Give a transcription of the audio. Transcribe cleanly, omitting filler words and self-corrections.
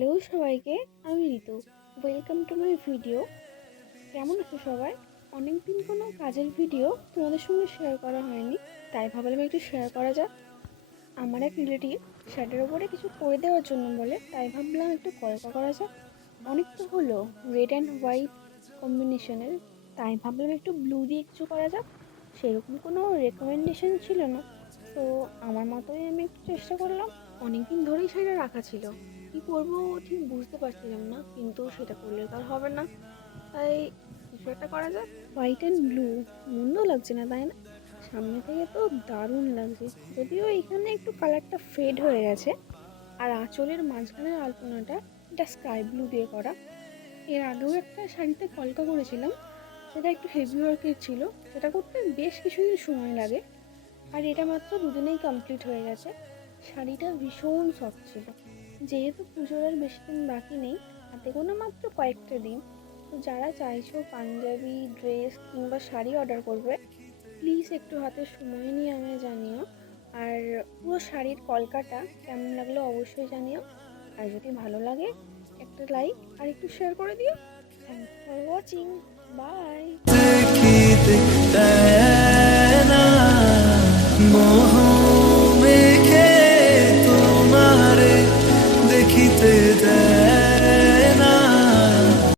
Hello সবাইকে, আমি Ritu. Welcome to my video. কেমন আছো সবাই? অনেকদিন কোনো কাজের ভিডিও তোমাদের সঙ্গে শেয়ার করা হয়নি, তাই ভাবলাম একটু শেয়ার করা যাক। আমার এক রিলেটিভ শার্টের ওপরে কিছু করে দেওয়ার জন্য বলে, তাই ভাবলাম একটু কল্প করা যাক। অনেক তো হলো রেড অ্যান্ড হোয়াইট কম্বিনেশনের, তাই ভাবলাম একটু ব্লু দিয়ে কিছু করা যাক। সেরকম কোনো রেকমেন্ডেশন ছিল না, তো আমার মতোই আমি একটু চেষ্টা করলাম। অনেকদিন ধরেই সেটা রাখা ছিল, কি করব ঠিক বুঝতে পারছিলাম না, কিন্তু সেটা করলে তো আর হবে না, তাই কিছু একটা করা যাক। হোয়াইট অ্যান্ড ব্লু মন্দ লাগছে না, তাই না? সামনে থেকে তো দারুণ লাগছে, যদিও এখানে একটু কালারটা ফেড হয়ে গেছে। আর আঁচলের মাঝখানের আলপনাটা এটা স্কাই ব্লু দিয়ে করা। এর আগেও একটা শাড়িতে কলকা করেছিলাম, সেটা একটু হেভি ওয়ার্কের ছিল, সেটা করতে বেশ কিছুদিন সময় লাগে। আর এটা মাত্র দুদিনেই কমপ্লিট হয়ে গেছে। শাড়িটা ভীষণ সফট ছিল। যেহেতু পুজোর আর বেশি দিন বাকি নেই, হাতে গোনা মাত্র কয়েকটা দিন, তো যারা চাইছো পাঞ্জাবি ড্রেস কিংবা শাড়ি অর্ডার করবে, প্লিজ একটু হাতে সময় নিয়ে আমায় জানিও। আর পুরো শাড়ির কলকাটা কেমন লাগলো অবশ্যই জানিও। আর যদি ভালো লাগে একটা লাইক আর একটু শেয়ার করে দিও। Thanks for watching. বাই।